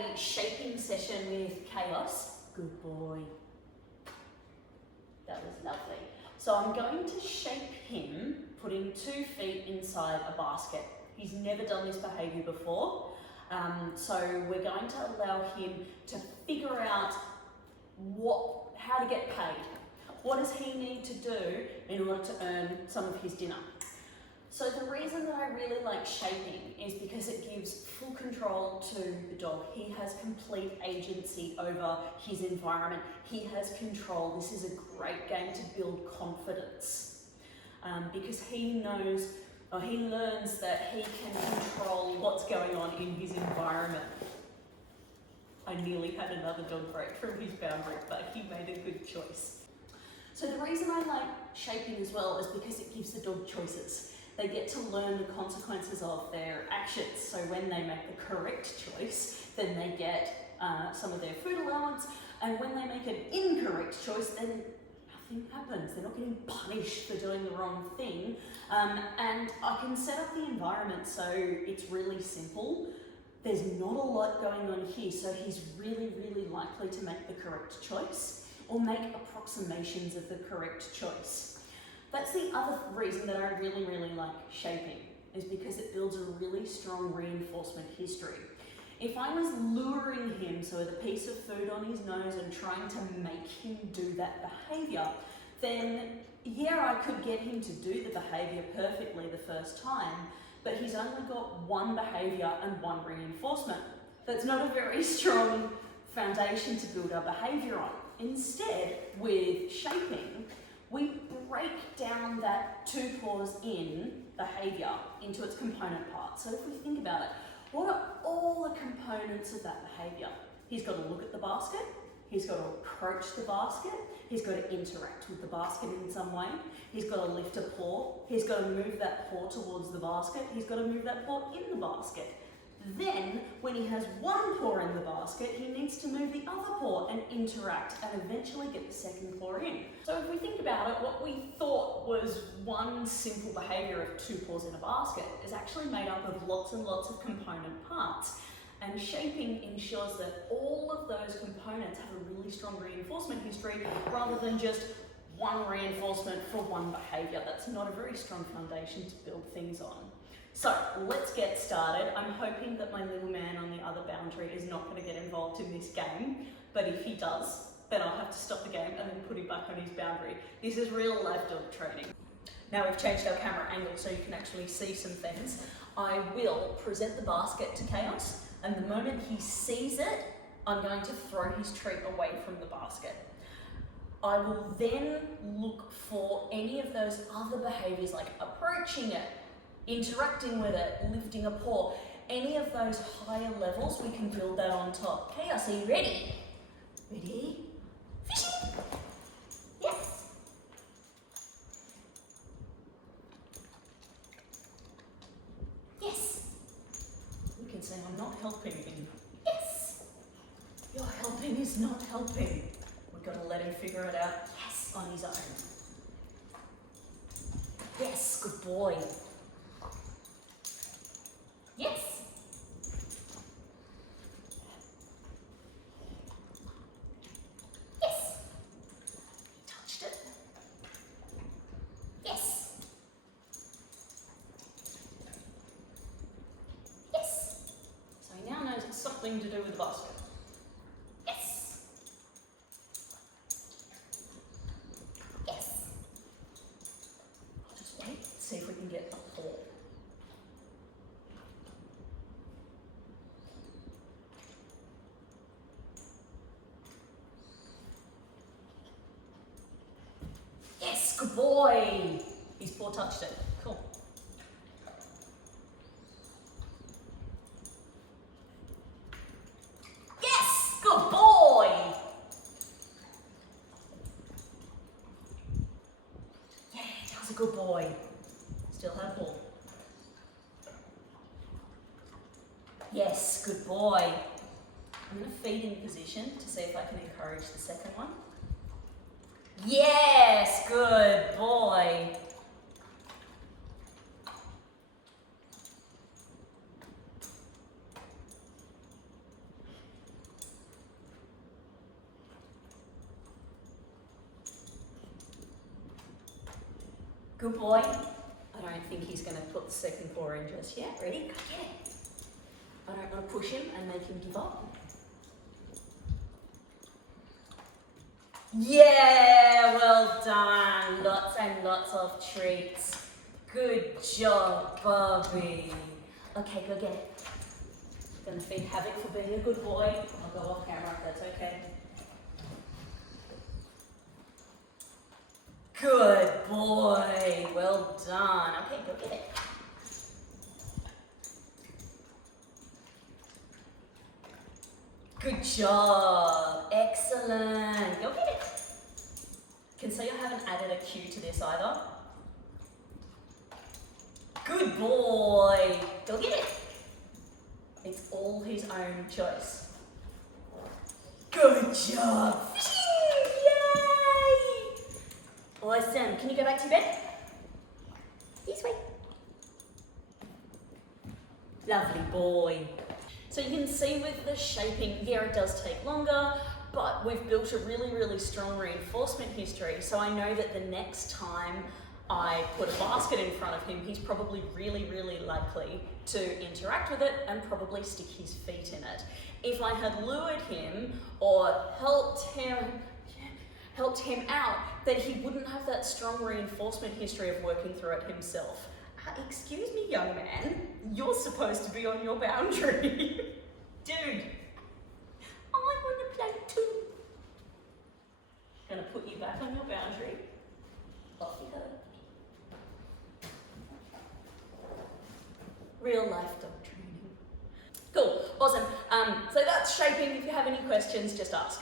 a shaping session with Chaos. Good boy. That was lovely. So I'm going to shape him putting 2 feet inside a basket. He's never done this behaviour before. So we're going to allow him to figure out how to get paid. What does he need to do in order to earn some of his dinner? So the reason that I really like shaping is because it gives full control to the dog. He has complete agency over his environment. He has control. This is a great game to build confidence because he knows, or he learns that he can control what's going on in his environment. I nearly had another dog break from his boundary, but he made a good choice. So the reason I like shaping as well is because it gives the dog choices. They get to learn the consequences of their actions. So when they make the correct choice, then they get some of their food allowance. And when they make an incorrect choice, then nothing happens. They're not getting punished for doing the wrong thing. And I can set up the environment so it's really simple. There's not a lot going on here, so he's really, really likely to make the correct choice or make approximations of the correct choice. That's the other reason that I really, really like shaping, is because it builds a really strong reinforcement history. If I was luring him, so with a piece of food on his nose and trying to make him do that behaviour, then yeah, I could get him to do the behaviour perfectly the first time, but he's only got one behaviour and one reinforcement. That's not a very strong foundation to build our behaviour on. Instead, with shaping, we break down that 2 paws in behaviour into its component parts. So if we think about it, what are all the components of that behaviour? He's got to look at the basket, he's got to approach the basket, he's got to interact with the basket in some way, he's got to lift a paw, he's got to move that paw towards the basket, he's got to move that paw in the basket. Then, when he has one paw in the basket, he needs to move the other paw and interact and eventually get the second paw in. So if we think about it, what we thought was one simple behaviour of 2 paws in a basket is actually made up of lots and lots of component parts. And shaping ensures that all of those components have a really strong reinforcement history rather than just one reinforcement for one behaviour. That's not a very strong foundation to build things on. So let's get started. I'm hoping that my little man on the other boundary is not going to get involved in this game, but if he does, then I'll have to stop the game and then put him back on his boundary. This is real life dog training. Now we've changed our camera angle so you can actually see some things. I will present the basket to Chaos, and the moment he sees it, I'm going to throw his treat away from the basket. I will then look for any of those other behaviours like approaching it, interacting with it, lifting a paw, any of those higher levels, we can build that on top. Chaos, are you ready? Ready? Fishing! Yes! Yes! We can say I'm not helping him. Yes! Your helping is not helping. We've got to let him figure it out, yes, on his own. Yes, good boy. Yes. Yes. Touched it. Yes. Yes. So he now knows it's something to do with the basket. Yes. Yes. I'll just wait, see if we can get a paw. Yes, good boy. His paw touched it. Cool. Yes, good boy. Yeah, that was a good boy. Still had a ball. Yes, good boy. I'm going to feed in position to see if I can encourage the second one. Yes, good boy. Good boy. I don't think he's going to put the second paw in just yet. Ready? Go get it. I don't want to push him and make him give up. Yeah, well done. Lots and lots of treats. Good job, Bobby. Okay, go get it. Gonna feed Havoc for being a good boy. I'll go off camera if that's okay. Good boy. Well done. Okay, go get it. Good job. Excellent. Go get it. Can see I haven't added a cue to this either. Good boy. Go get it. It's all his own choice. Good job. Yay! Awesome. Can you go back to your bed? This way. Lovely boy. So you can see with the shaping, yeah, it does take longer, but we've built a really, really strong reinforcement history. So I know that the next time I put a basket in front of him, he's probably really, really likely to interact with it and probably stick his feet in it. If I had lured him or helped him out, then he wouldn't have that strong reinforcement history of working through it himself. Excuse me, young man, you're supposed to be on your boundary. Dude, I want to play too. Gonna put you back on your boundary. Off you go. Real life dog training. Cool, awesome. So that's shaping. If you have any questions, just ask.